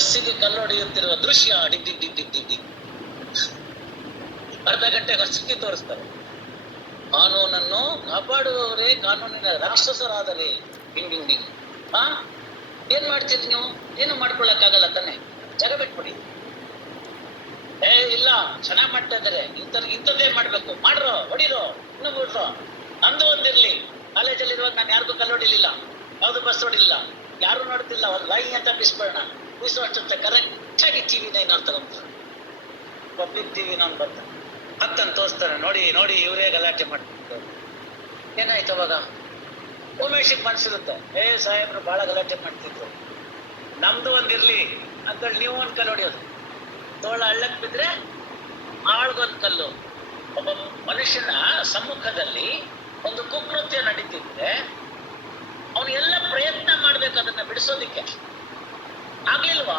ಬಸ್ಸಿಗೆ ಕಲ್ಲೊಡೆಯುತ್ತಿರುವ ದೃಶ್ಯ ಡಿಗ್ ಡಿಗ್ ಡಿಗ್ ಡಿಗ್ ಡಿಗ್ ಡಿಗ್. ಅರ್ಧ ಗಂಟೆಗೆ ಸುತ್ತಿ ತೋರಿಸ್ತಾರೆ. ಕಾನೂನನ್ನು ಕಾಪಾಡುವವರೇ ಕಾನೂನಿನ ರಾಕ್ಷಸರಾದರೆ ಡಿಂಗ್ ಡಿಂಗ್ ಡಿಂಗ್. ಏನ್ ಮಾಡ್ತೀರಿ ನೀವು? ಏನು ಮಾಡ್ಕೊಳಕ್ಕಾಗಲ್ಲ ತಾನೆ, ಜಾಗ ಬಿಟ್ಬಿಡಿ. ಇಲ್ಲ ಚೆನ್ನಾಗ್ ಮಾಡ್ತಾ ಇದಾರೆ, ಇಂಥದ್ದೇ ಮಾಡ್ಬೇಕು, ಮಾಡ್ರೋ, ಹೊಡಿರೋ, ಇನ್ನು ಬಿಡ್ರೋ. ನಂದು ಒಂದಿರ್ಲಿ, ಕಾಲೇಜಲ್ಲಿ ಇರುವಾಗ ನಾನು ಯಾರಿಗೂ ಕಲ್ಲೊಡಿಲಿಲ್ಲ, ಯಾವ್ದು ಬಸ್ ಹೊಡಿಲಿಲ್ಲ, ಯಾರು ನೋಡ್ತಿಲ್ಲ, ಒಂದು ಲೈ ಅಂತ ಬಿಸ್ಬೇಡ, ಬೀಸೋ ಅಷ್ಟೊತ್ತೆ ಕರೆಕ್ಟ್ ಆಗಿ ಟಿವಿ 9 ಅವ್ರು ತಗೊಂಡ್ರು. ಪಬ್ಲಿಕ್ ಟಿವಿ ನಾನು ಬರ್ತಾನೆ, ಹತ್ತನ್ನು ತೋರಿಸ್ತಾನೆ, ನೋಡಿ ನೋಡಿ ಇವರೇ ಗಲಾಟೆ ಮಾಡ್ತಿರ್ತಾರೆ. ಏನಾಯ್ತು ಅವಾಗ? ಉಮೇಶಿಗೆ ಮನ್ಸಿರುತ್ತೆ, ಸಾಹೇಬ್ರು ಬಹಳ ಗಲಾಟೆ ಮಾಡ್ತಿದ್ರು, ನಮ್ದು ಒಂದಿರ್ಲಿ ಅಂತೇಳಿ ನೀವು ಒಂದ್ ಕಲ್ಲು ಹೊಡಿಯೋದು. ತೋಳ ಹಳ್ಳಕ್ ಬಿದ್ರೆ ಆಳ್ಗೊಂದ್ ಕಲ್ಲು. ಒಬ್ಬ ಮನುಷ್ಯನ ಸಮ್ಮುಖದಲ್ಲಿ ಒಂದು ಕುಕೃತ್ಯ ನಡೀತಿದ್ರೆ ಅವನು ಎಲ್ಲ ಪ್ರಯತ್ನ ಮಾಡ್ಬೇಕು ಅದನ್ನ ಬಿಡಿಸೋದಿಕ್ಕೆ. ಆಗ್ಲಿಲ್ವಾ,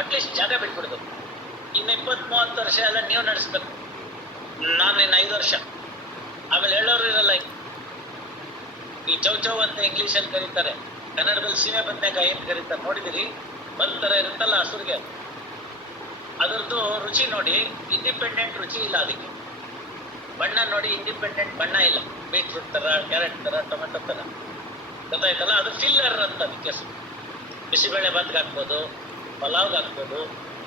ಅಟ್ಲೀಸ್ಟ್ ಜಾಗ ಬಿಟ್ಬಿಡ್ಬೇಕು. ಇನ್ನು 20-30 ವರ್ಷ ಎಲ್ಲ ನೀವು ನಡೆಸ್ಬೇಕು, ನಾನು ಇನ್ನು 5 ವರ್ಷ, ಆಮೇಲೆ ಹೇಳೋರು ಇರಲ್ಲ. ಈ ಚೌಚೌ ಅಂತ ಇಂಗ್ಲಿಷ್ ಅಲ್ಲಿ ಕರೀತಾರೆ, ಕನ್ನಡದಲ್ಲಿ ಸೀಮೆ ಬದನೆಕಾಯಿ ಏನ್ ಕರೀತಾರೆ ನೋಡಿದಿರಿ? ಒಂದ್ ತರ ಇರುತ್ತಲ್ಲ ಹಸುರಿಗೆ, ಅದರದ್ದು ರುಚಿ ನೋಡಿ, ಇಂಡಿಪೆಂಡೆಂಟ್ ರುಚಿ ಇಲ್ಲ ಅದಕ್ಕೆ. ಬಣ್ಣ ನೋಡಿ, ಇಂಡಿಪೆಂಡೆಂಟ್ ಬಣ್ಣ ಇಲ್ಲ. ಬೀಟ್ರೂಟ್ ತರ, ಕ್ಯಾರೆಟ್ ತರ, ಟೊಮೆಟೊ ತರ, ಗೊತ್ತಾಯ್ತಲ್ಲ? ಅದು ಫಿಲ್ಲರ್ ಅಂತ ಅದಕ್ಕೆ. ಬಿಸಿಬೇಳೆ ಭಾತ್ಗೆ ಹಾಕ್ಬೋದು, ಪಲಾವ್ಗೆ ಹಾಕ್ಬೋದು,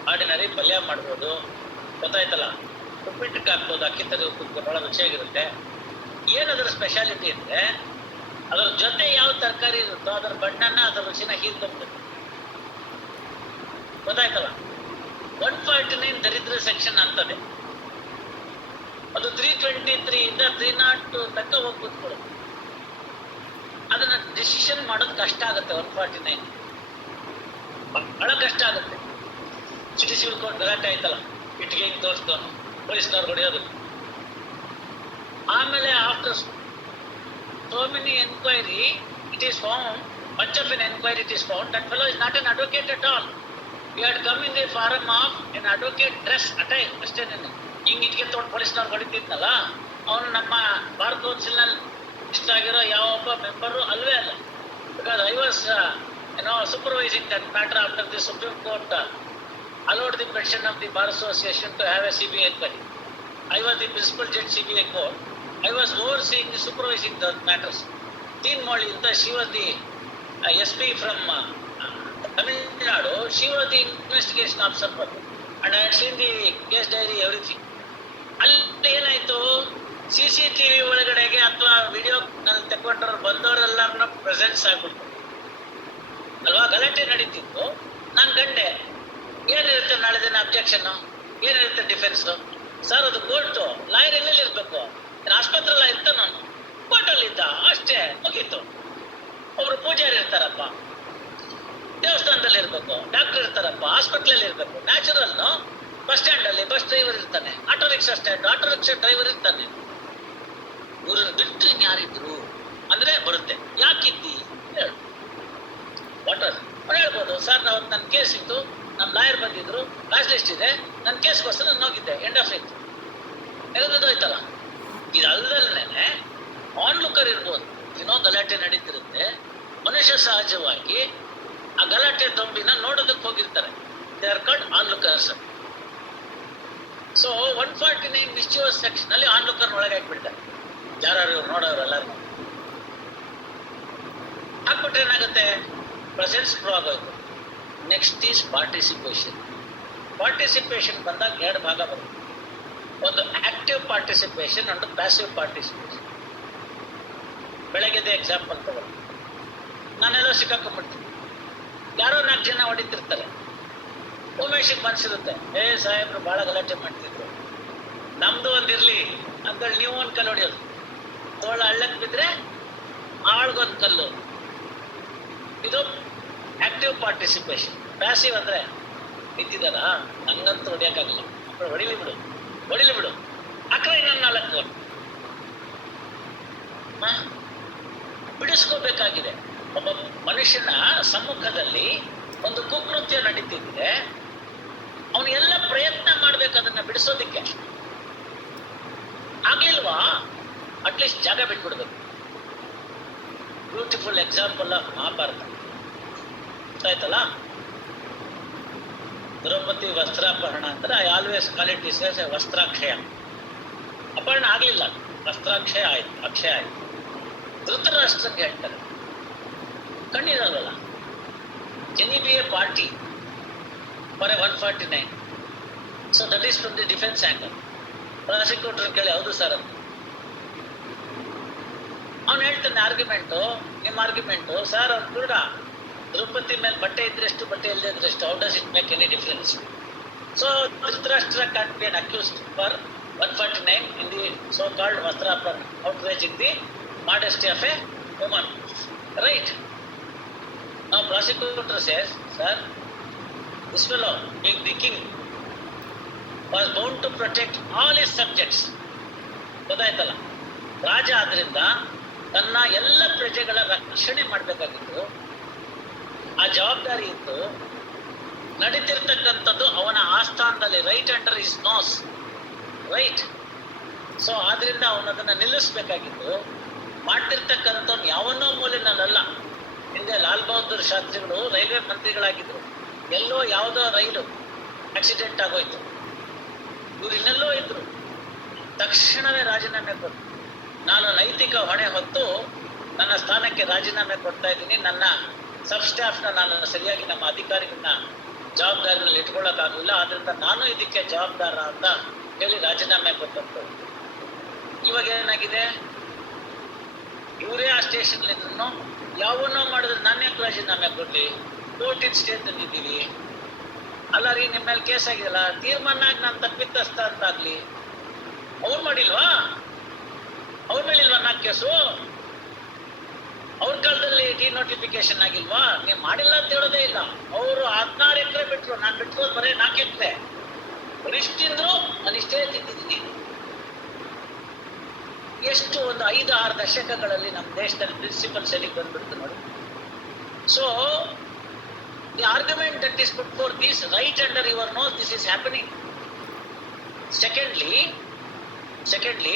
ಆರ್ಡಿನರಿ ಪಲ್ಯ ಮಾಡ್ಬೋದು, ಗೊತ್ತಾಯ್ತಲ್ಲ? ಉಪ್ಪಿಟ್ಟಿಗೆ ಹಾಕ್ಬೋದು, ಅಕ್ಕಿ ತರಿ ಉಪ್ಪಿಟ್ಟು ಬಹಳ ರುಚಿಯಾಗಿರುತ್ತೆ. ಏನದರ ಸ್ಪೆಷಾಲಿಟಿ ಅಂದ್ರೆ ಅದರ ಜೊತೆ ಯಾವ ತರಕಾರಿ ಇರುತ್ತೋ ಅದರ ಬಣ್ಣನ, ಅದರ ರುಚಿನ ಹೀರ್ಕೊಂಡ್ಬಿಡುತ್ತೆ, ಗೊತ್ತಾಯ್ತಲ್ಲ? 149 ದರಿದ್ರ ಸೆಕ್ಷನ್ ಅಂತದೆ, ಅದು 323 ಇಂದ 302 ತನಕ ಹೋಗಿ ಕೂತ್ಕೊಳ್ಳುತ್ತೆ. ಅದನ್ನ ಡಿಸಿಷನ್ ಮಾಡೋದು ಕಷ್ಟ ಆಗುತ್ತೆ. 149 ಬಹಳ ಕಷ್ಟ ಆಗುತ್ತೆ. ಸಿಟಿ ಸಿವಿಲ್ ಕೋರ್ಟ್ ಗಲಾಟೆ ಆಯ್ತಲ್ಲ, ಇಟ್ಟಿಗೆ ಹಿಂಗ್ ತೋರಿಸ್ದವನು ಪೊಲೀಸ್ನವ್ರು ಹೊಡೆಯೋದು. ಆಮೇಲೆ after so many enquiry it is found, much of an enquiry it is found that fellow is not an advocate at all. He had come in the form of an advocate dress attire ಅಷ್ಟೇ. ಹಿಂಗ್ ಇಟ್ಗೆ ತಗೊಂಡು ಪೊಲೀಸ್ನವ್ರು ಹೊಡಿತಿದ್ನಲ್ಲ, ಅವನು ನಮ್ಮ bar council ನಲ್ಲಿ ಇಷ್ಟ ಆಗಿರೋ ಯಾವೊಬ್ಬ ಮೆಂಬರು ಅಲ್ವೇ ಅಲ್ಲ. Because I was supervising that matter after the Supreme Court allowed the petition of the Bar Association to have a CBI inquiry. I was the principal judge CBI court. I was overseeing the supervising the matters. Teen Molly, she was the SP from Tamil Nadu. She was the investigation officer for me, and I had seen the case diary, everything. ಅಲ್ಲಿ ಏನಾಯ್ತು, CCTV ಒಳಗಡೆಗೆ ಅಥವಾ video ನಲ್ಲಿ ತಗೊಂಡ್ರು ಬಂದವರೆಲ್ಲರನ್ನ presence ಆಗ್ಬಿಟ್ಟು ಅಲ್ವಾ, ಗಲಾಟೆ ನಡೀತಿತ್ತು. ನಾನು ಗಂಡೆ, ಏನಿರುತ್ತೆ ನಾಳೆ ದಿನ ಅಬ್ಜೆಕ್ಷನ್, ಏನಿರುತ್ತೆ ಡಿಫೆನ್ಸ್? ಸರ್ ಅದು ಕೋರ್ಟು, ಲಾಯರ್ ಎಲ್ಲೆಲ್ಲಿ ಇರ್ಬೇಕು? ಆಸ್ಪತ್ರೆಲ್ಲ ಇರ್ತ, ನಾನು ಕೋರ್ಟಲ್ಲಿ ಇದ್ದ ಅಷ್ಟೇ, ಮುಗೀತು. ಒಬ್ರು ಪೂಜಾರಿ ಇರ್ತಾರಪ್ಪ, ದೇವಸ್ಥಾನದಲ್ಲಿ ಇರ್ಬೇಕು, ಡಾಕ್ಟರ್ ಇರ್ತಾರಪ್ಪ, ಹಾಸ್ಪಿಟ್ಲಲ್ಲಿ ಇರ್ಬೇಕು. ನ್ಯಾಚುರಲ್ ಬಸ್ ಸ್ಟ್ಯಾಂಡ್ ಅಲ್ಲಿ ಬಸ್ ಡ್ರೈವರ್ ಇರ್ತಾನೆ, auto rickshaw stand auto rickshaw driver ಇರ್ತಾನೆ. ಇವ್ರನ್ನ ಬಿಟ್ಟರೆ ಯಾರಿದ್ರು ಅಂದ್ರೆ ಬರುತ್ತೆ. ಯಾಕಿದ್ದಿ ಹೇಳು, ವಾಟರ್ ಅವ್ರು ಹೇಳ್ಬೋದು, ಸರ್ ನಾವು ನನ್ನ ಕೇಸ್ ಇತ್ತು, ನಮ್ಮ ಲಾಯರ್ ಬಂದಿದ್ರು, ಲಾಸ್ಟ್ ಲಿಸ್ಟ್ ಇದೆ, ನನ್ನ ಕೇಸ್ಗೋಸ್ಕರ ನಾನು ಹೋಗಿದ್ದೆ, ಎಂಡ್ ಆಫ್ ಇಟ್, ಹೋಯ್ತಲ್ಲ. ಇದಲ್ಲದೇನೆ ಆನ್ಲುಕರ್ ಇರ್ಬೋದು, ಗಲಾಟೆ ನಡೀತಿರುತ್ತೆ. ಮನುಷ್ಯ ಸಹಜವಾಗಿ ಆ ಗಲಾಟೆ ದೊಂಬಿನ ನೋಡೋದಕ್ಕೆ ಹೋಗಿರ್ತಾರೆ. They are called onlookers. So 149 mischievous section ಅಲ್ಲಿ ಆನ್ಲುಕರ್ ಒಳಗೆ ಹಾಕ್ಬಿಡ್ತಾರೆ. ಯಾರು ನೋಡೋರು ಎಲ್ಲರೂ ಹಾಕ್ಬಿಟ್ರೆ ಏನಾಗುತ್ತೆ, ಪ್ರೆಸೆನ್ಸ್ ಪ್ರೂವ್ ಆಗೋಯ್ತು. Next is participation. ಪಾರ್ಟಿಸಿಪೇಷನ್ ಬಂದಾಗ 2 ಭಾಗ ಬರುತ್ತೆ. ಒಂದು ಆಕ್ಟಿವ್ ಪಾರ್ಟಿಸಿಪೇಷನ್, ಒಂದು ಪ್ಯಾಸಿವ್ ಪಾರ್ಟಿಸಿಪೇಷನ್. ಬೆಳಗ್ಗೆದೆ ಎಕ್ಸಾಂಪಲ್ ತಗೊಳ್ಳಿ, ನಾನೆಲ್ಲೋ ಸಿಕ್ಕಾಕೊಂಡ್ಬಿಡ್ತೀನಿ, ಯಾರೋ 4 ಜನ ಹೊಡಿತಿರ್ತಾರೆ. ಉಮೇಶಿಗೆ ಮನ್ಸಿರುತ್ತೆ, ಸಾಹೇಬ್ರು ಬಹಳ ಗಲಾಟೆ ಮಾಡ್ತಿದ್ರು, ನಮ್ದು ಒಂದಿರ್ಲಿ ಅಂತೇಳಿ ನೀವು ಒಂದ್ ಕಲ್ಲು ಹೊಡಿಯೋದು. ತೋಳ ಹಳ್ಳಕ್ ಬಿದ್ರೆ ಆಳ್ಗೊಂದ್ ಕಲ್ಲು. ಇದು ಆಕ್ಟಿವ್ ಪಾರ್ಟಿಸಿಪೇಷನ್. ಪ್ಯಾಸಿವ್ ಅಂದ್ರೆ ನಿಂತಿದಾರ, ನಂಗಂತೂ ಹೊಡಿಯಕ್ಕಾಗಲ್ಲ, ಹೊಡಿಲಿ ಬಿಡು, ಅಕ್ರ ಇನ್ನೊಂದು 4 ಬಿಡಿಸ್ಕೋಬೇಕಾಗಿದೆ. ಒಬ್ಬ ಮನುಷ್ಯನ ಸಮ್ಮುಖದಲ್ಲಿ ಒಂದು ಕುಕೃತ್ಯ ನಡೀತಿದ್ರೆ ಅವನು ಎಲ್ಲ ಪ್ರಯತ್ನ ಮಾಡ್ಬೇಕು ಅದನ್ನ ಬಿಡಿಸೋದಿಕ್ಕೆ. ಆಗ್ಲಿಲ್ವಾ, ಅಟ್ಲೀಸ್ಟ್ ಜಾಗ ಬಿಟ್ಬಿಡ್ಬೇಕು. ಬ್ಯೂಟಿಫುಲ್ ಎಕ್ಸಾಂಪಲ್ ಆಫ್ ಮಹಾಭಾರತ ಆಯ್ತಲ್ಲ. ದ್ರೌಪದಿ ವಸ್ತ್ರಾಪಹರಣ ಅಂದ್ರೆ I always call it is a ವಸ್ತ್ರಾಕ್ಷಯ. ಅಪಹರಣ ಆಗಲಿಲ್ಲ, ವಸ್ತ್ರಾಕ್ಷಯ ಆಯ್ತು, ಅಕ್ಷಯ ಆಯ್ತು. ಧೃತರಾಷ್ಟ್ರಂಗೆ ಹೇಳ್ತಾರೆ, ಕಣ್ಣಿರಲ್ವಲ್ಲ, can you be a party for a 149? So that is from the defence angle. Prosecutor ಕೇಳಿ, ಹೌದು ಸರ್ ಅಂತ. ಅವನು ಹೇಳ್ತಾನೆ ಆರ್ಗ್ಯುಮೆಂಟು, ನಿಮ್ಮ ಆರ್ಗ್ಯುಮೆಂಟು, ಸರ್ ಅವ್ನು ಕೂಡ ದ್ರೌಪದಿ ಮೇಲೆ ಬಟ್ಟೆ ಇದ್ರೆಷ್ಟು, ಬಟ್ಟೆ ಇಲ್ಲದೆ ಇದ್ರೆಷ್ಟು, how does it make any difference? So Dhritarashtra can be accused for 149 in the so-called Vastrapahana, outraging the modesty of a woman. Right? Now prosecutor says, sir, this fellow, being the king, was bound to protect all his subjects. ಗೊತ್ತಾಯ್ತಲ್ಲ, ರಾಜ ಆದ್ರಿಂದ ತನ್ನ ಎಲ್ಲ ಪ್ರಜೆಗಳ ರಕ್ಷಣೆ ಮಾಡಬೇಕಾಗಿತ್ತು, ಆ ಜವಾಬ್ದಾರಿ ಇತ್ತು. ನಡೀತಿರ್ತಕ್ಕಂಥದ್ದು ಅವನ ಆಸ್ಥಾನದಲ್ಲಿ, right under his nose, right. So ಆದ್ರಿಂದ ಅವನು ಅದನ್ನ ನಿಲ್ಲಿಸ್ಬೇಕಾಗಿತ್ತು. ಮಾಡ್ತಿರ್ತಕ್ಕಂಥವ್ನು ಯಾವನ್ನೋ ಮೂಲೆನಲ್ಲ. ಹಿಂದೆ ಲಾಲ್ ಬಹದ್ದೂರ್ ಶಾಸ್ತ್ರಿಗಳು ರೈಲ್ವೆ ಮಂತ್ರಿಗಳಾಗಿದ್ರು, ಎಲ್ಲೋ ಯಾವುದೋ ರೈಲು ಆಕ್ಸಿಡೆಂಟ್ ಆಗೋಯ್ತು, ಇವ್ರು ಇನ್ನೆಲ್ಲೋ ಇದ್ರು. ತಕ್ಷಣವೇ ರಾಜೀನಾಮೆ ಕೊಟ್ಟು, ನಾನು ನೈತಿಕ ಹೊಣೆ ಹೊತ್ತು ನನ್ನ ಸ್ಥಾನಕ್ಕೆ ರಾಜೀನಾಮೆ ಕೊಡ್ತಾ ಇದ್ದೀನಿ, ನನ್ನ ಸಬ್ ಸ್ಟಾಫ್ನ ನಾನು ಸರಿಯಾಗಿ ನಮ್ಮ ಅಧಿಕಾರಿಗಳನ್ನ ಜವಾಬ್ದಾರಿನಲ್ಲಿ ಇಟ್ಕೊಳ್ಳೋಕ್ಕಾಗಲಿಲ್ಲ, ಆದ್ರಿಂದ ನಾನು ಇದಕ್ಕೆ ಜವಾಬ್ದಾರ ಅಂತ ಹೇಳಿ ರಾಜೀನಾಮೆ ಕೊಟ್ಟಂತು. ಇವಾಗ ಏನಾಗಿದೆ, ಇವರೇ ಆ ಸ್ಟೇಷನ್ ಇದ್ರು, ಯಾವನ್ನೋ ಮಾಡಿದ್ರೆ ನಾನೇ ರಾಜೀನಾಮೆ ಕೊಡ್ಲಿ, ಕೋರ್ಟಿನ ಸ್ಟೇ ತಂದಿದ್ದೀವಿ, ಅಲ್ಲ ರೀ ನಿಮ್ಮ ಮೇಲೆ ಕೇಸ್ ಆಗಿದಲ್ಲ, ತೀರ್ಮಾನ ಆಗಿ ನಾನು ತಪ್ಪಿತಸ್ಥ ಅಂತಾಗ್ಲಿ. ಅವ್ರು ಮಾಡಿಲ್ವಾ? ಅವ್ರ ಮೇಲಿಲ್ವಾ 4 ಕೇಸು? ಅವ್ರ ಕಾಲದಲ್ಲಿ ಡಿನೋಟಿಫಿಕೇಶನ್ ಆಗಿಲ್ವಾ? ನೀವು ಮಾಡಿಲ್ಲ ಅಂತ ಹೇಳೋದೇ ಇಲ್ಲ. ಅವರು 16 ಎಕರೆ ಬಿಟ್ರು, ನಾನು ಬಿಟ್ರೋದು ಬರೀ 4 ಎಕರೆ. ಇಷ್ಟಿಂದ್ರು ನಾನು ಇಷ್ಟೇ ತಿಂದಿದ್ದೀನಿ. ಎಷ್ಟು ಒಂದು 5-6 ದಶಕಗಳಲ್ಲಿ ನಮ್ಮ ದೇಶದಲ್ಲಿ ಪ್ರಿನ್ಸಿಪಲ್ಸ್ ಎಲ್ಲಿಗೆ ಬಂದ್ಬಿಡ್ತು ನೋಡಿ. So the argument that is put for this, right under your nose this is happening. Secondly,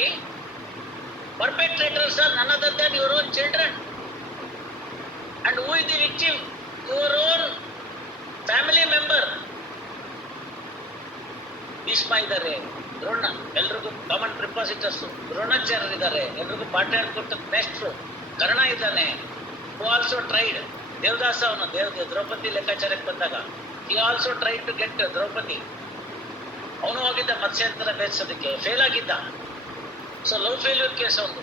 perpetrators are none other than your own children. And who is the victim? Your own family member. Bhishma ಇದ್ದಾರೆ, ದ್ರೋಣ, ಎಲ್ರಿಗೂ common ಪ್ರಿಪಾಸಿಟರ್ಸ್, ದ್ರೋಣಾಚಾರ್ಯರು ಇದ್ದಾರೆ, ಎಲ್ರಿಗೂ ಪಾಠ ಹೇಳ್ಕೊಟ್ಟ ಮೇಷ್ಟ್ರು, ಕರ್ಣ ಇದ್ದಾನೆ, ಹೂ also tried. Devadas ಅವನು ದ್ರೌಪದಿ ಲೆಕ್ಕಾಚಾರಕ್ಕೆ ಬಂದಾಗ he also tried to get Draupadi. ಅವನು ಹೋಗಿದ್ದ ಮತ್ಸ್ಯಂತರ ಬೇಯಿಸೋದಕ್ಕೆ, ಫೇಲ್ ಆಗಿದ್ದ. ಸೊ ಲವ್ ಫೇಲ್ಯೂರ್ ಕೇಸ್ ಅವನು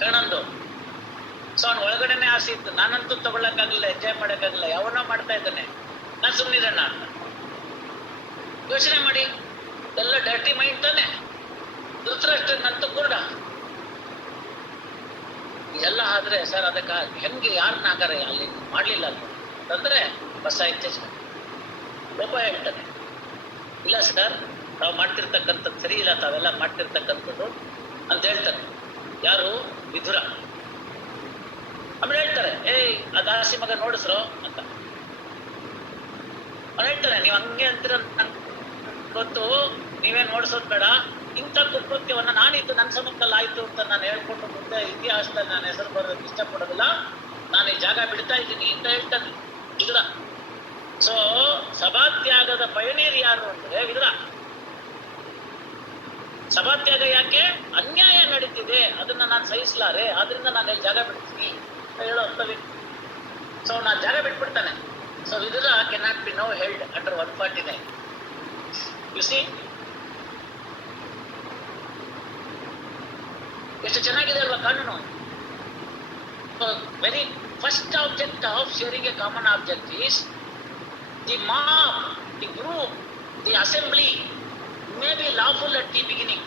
ಕರ್ಣಂದು. ಸೊ ಅವ್ನ ಒಳಗಡೆನೆ ಆಸೆ ಇತ್ತು, ನಾನಂತೂ ತಗೊಳಕ್ಕಾಗಲಿಲ್ಲ, ಎಂಜಾಯ್ ಮಾಡೋಕ್ಕಾಗಲಿಲ್ಲ, ಯಾವನೋ ಮಾಡ್ತಾ ಇದ್ದಾನೆ, ನಾನು ಸುಮ್ಮನಿರೋಣ ಅಂತ. ಯೋಚನೆ ಮಾಡಿ, ಎಲ್ಲ ಡರ್ಟಿ ಮೈಂಡ್ ತಾನೆ. ಧೃತರಾಷ್ಟ್ರನಂತೂ ಕೂಡ ಇದೆಲ್ಲ ಆದ್ರೆ ಸರ್ ಅದಕ್ಕೆ ಹೆಂಗೆ ಯಾರನ್ನ ಆಗಾರೆ ಅಲ್ಲಿ ಮಾಡ್ಲಿಲ್ಲ ಅಂತಂದ್ರೆ ಹೊಸ ಇಚ್ಛೆ ಒಬ್ಬ ಹೇಳ್ತಾನೆ, ಇಲ್ಲ ಸರ್ ತಾವು ಮಾಡ್ತಿರ್ತಕ್ಕಂಥದ್ದು ಸರಿ ಇಲ್ಲ, ತಾವೆಲ್ಲ ಮಾಡ್ತಿರ್ತಕ್ಕಂಥದ್ದು ಅಂತ ಹೇಳ್ತಾರೆ. ಯಾರು? ವಿದುರ. ಆಮೇಲೆ ಹೇಳ್ತಾರೆ, ಆ ದಾಸಿ ಮಗ ನೋಡಿಸ್ರೋ ಅಂತ. ಅವ್ನು ಹೇಳ್ತಾನೆ, ನೀವು ಹಂಗೆ ಅಂತೀರ ಗೊತ್ತು, ನೀವೇನ್ ನೋಡ್ಸೋದ್ ಬೇಡ, ಇಂಥ ಕುಕೃತ್ಯವನ್ನ ನಾನಿದ್ದು ನನ್ನ ಸಮಕ್ಕಲ್ಲಿ ಆಯ್ತು ಅಂತ ನಾನು ಹೇಳ್ಕೊಂಡು ಮುಂದೆ ಇತಿಹಾಸದಲ್ಲಿ ನಾನು ಹೆಸರು ಬರೋದಕ್ಕೆ ಇಷ್ಟಪಡೋದಿಲ್ಲ, ನಾನು ಈ ಜಾಗ ಬಿಡ್ತಾ ಇದ್ದೀನಿ ಅಂತ ಹೇಳ್ತಾನೆ ವಿದುರ. ಸೊ ಸಭಾತ್ಯಾಗದ ಪಯಣೀರ್ ಯಾರು ಅಂದ್ರೆ ವಿದುರ. ಸಭಾತ್ಯಾಗ ಯಾಕೆ? ಅನ್ಯಾಯ ನಡೀತಿದೆ, ಅದನ್ನ ನಾನು ಸಹಿಸಲಾರೆ, ಆದ್ರಿಂದ ನಾನು ಇಲ್ಲಿ ಜಾಗ ಬಿಡ್ತೀನಿ ಅಂತ ಹೇಳೋ ಅರ್ಥವೇ. ಸೊ ನಾನು ಜಾಗ ಬಿಟ್ಬಿಡ್ತಾನೆ. So Vidura cannot be now held under 149. You see ಎಷ್ಟು ಚೆನ್ನಾಗಿದೆ ಅಲ್ವಾ ಕಾನೂನು. Very first object of sharing a common object is the mob, the group, the assembly may be lawful at the beginning.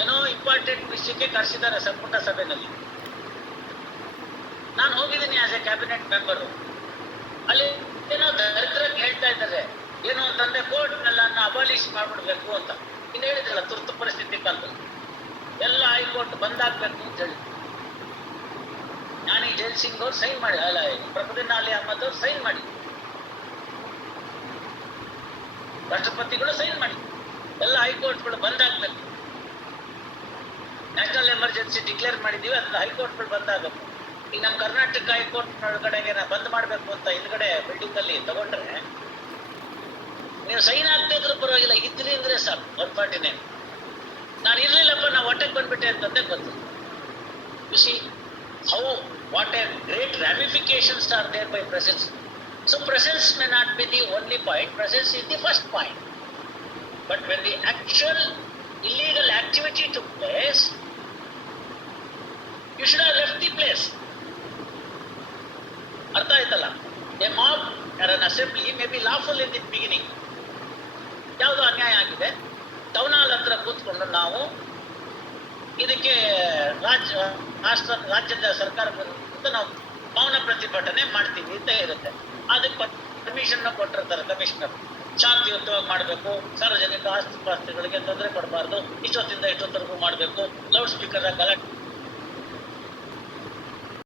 ಏನೋ ಇಂಪಾರ್ಟೆಂಟ್ ವಿಷಯಕ್ಕೆ ಕರೆಸಿದ್ದಾರೆ ಸಂಪುಟ ಸಭೆಯಲ್ಲಿ. ನಾನು ಹೋಗಿದ್ದೀನಿ ಆಸ್ ಎ ಕ್ಯಾಬಿನೆಟ್ ಮೆಂಬರು. ಅಲ್ಲಿ ಏನೋ ದರಿದ್ರಕ್ಕೆ ಹೇಳ್ತಾ ಇದ್ದಾರೆ, ಏನು ಅಂತಂದ್ರೆ ಕೋರ್ಟ್ನೆಲ್ಲ ಅಬಾಲಿಷ್ ಮಾಡ್ಬಿಡ್ಬೇಕು ಅಂತ. ಇನ್ನು ಹೇಳಿದ್ರಲ್ಲ ತುರ್ತು ಪರಿಸ್ಥಿತಿ ಕಾಲದಲ್ಲಿ ಎಲ್ಲ ಹೈಕೋರ್ಟ್ ಬಂದಾಗ್ಬೇಕು ಅಂತ ಹೇಳಿ ಜ್ಞಾನಿ ಜೈಲ್ ಸಿಂಗ್ ಅವ್ರು ಸೈನ್ ಮಾಡಿ, ಅಲ್ಲ ಪ್ರಭುದಿನ್ ಅಲಿ ಅಹಮದ್ ಅವ್ರು ಸೈನ್ ಮಾಡಿ, ರಾಷ್ಟ್ರಪತಿಗಳು ಸೈನ್ ಮಾಡಿ, ಎಲ್ಲ ಹೈಕೋರ್ಟ್ಗಳು ಬಂದಾಗ್ಬೇಕು. ನ್ಯಾಷನಲ್ ಎಮರ್ಜೆನ್ಸಿ ಡಿಕ್ಲೇರ್ ಮಾಡಿದೀವಿ, ಅದ್ರ ಹೈಕೋರ್ಟ್ಗಳು ಬಂದಾಗಬೇಕು. ಈಗ ನಮ್ಮ ಕರ್ನಾಟಕ ಹೈಕೋರ್ಟ್ ಒಳಗಡೆಗೆ ಬಂದ್ ಮಾಡ್ಬೇಕು ಅಂತ ಹಿಂದ್ಗಡೆ ಬಿಲ್ಡಿಂಗ್ ಅಲ್ಲಿ ತಗೊಂಡ್ರೆ ನೀವು ಸೈನ್ ಆಗ್ತಾ ಇದ್ರು ಪರವಾಗಿಲ್ಲ, ಇದ್ರಿ ಅಂದ್ರೆ ಸಾಕು 149. ನಾನು ಇರ್ಲಿಲ್ಲಪ್ಪ, ನಾ ಹೊಟ್ಟೆಗೆ ಬಂದ್ಬಿಟ್ಟೆ ಅಂತಂದೇ ಗೊತ್ತು. U C how what a great ramifications are there by presence. So presence may not be the only point, presence is the first point. But when the actual illegal activity took place, you should have left the place. ಅರ್ಥ ಆಯ್ತಲ್ಲ? A mob or an assembly may be lawful in the beginning. ಯಾವುದು ಅನ್ಯಾಯ ಆಗಿದೆ, town hall ಹತ್ರ ಕೂತ್ಕೊಂಡು ನಾವು ಇದಕ್ಕೆ ರಾಜ್ಯದ ಸರ್ಕಾರ ನಾವು ಮೌನ ಪ್ರತಿಭಟನೆ ಮಾಡ್ತೀವಿ ಅಂತ ಇರುತ್ತೆ. ಅದಕ್ಕೆ ಪರ್ಮಿಷನ್ ಕೊಟ್ಟಿರ್ತಾರೆ ಕಮಿಷನರ್, ಶಾಂತಿಯುತವಾಗಿ ಮಾಡಬೇಕು, ಸಾರ್ವಜನಿಕ ಆಸ್ತಿ ಪಾಸ್ತಿಗಳಿಗೆ ತೊಂದರೆ ಕೊಡಬಾರ್ದು, ಇಷ್ಟೊತ್ತಿಂದ ಇಷ್ಟೊತ್ತರೆಗೂ ಮಾಡಬೇಕು, ಲೌಡ್ ಸ್ಪೀಕರ್ ಗಲಾಟೆ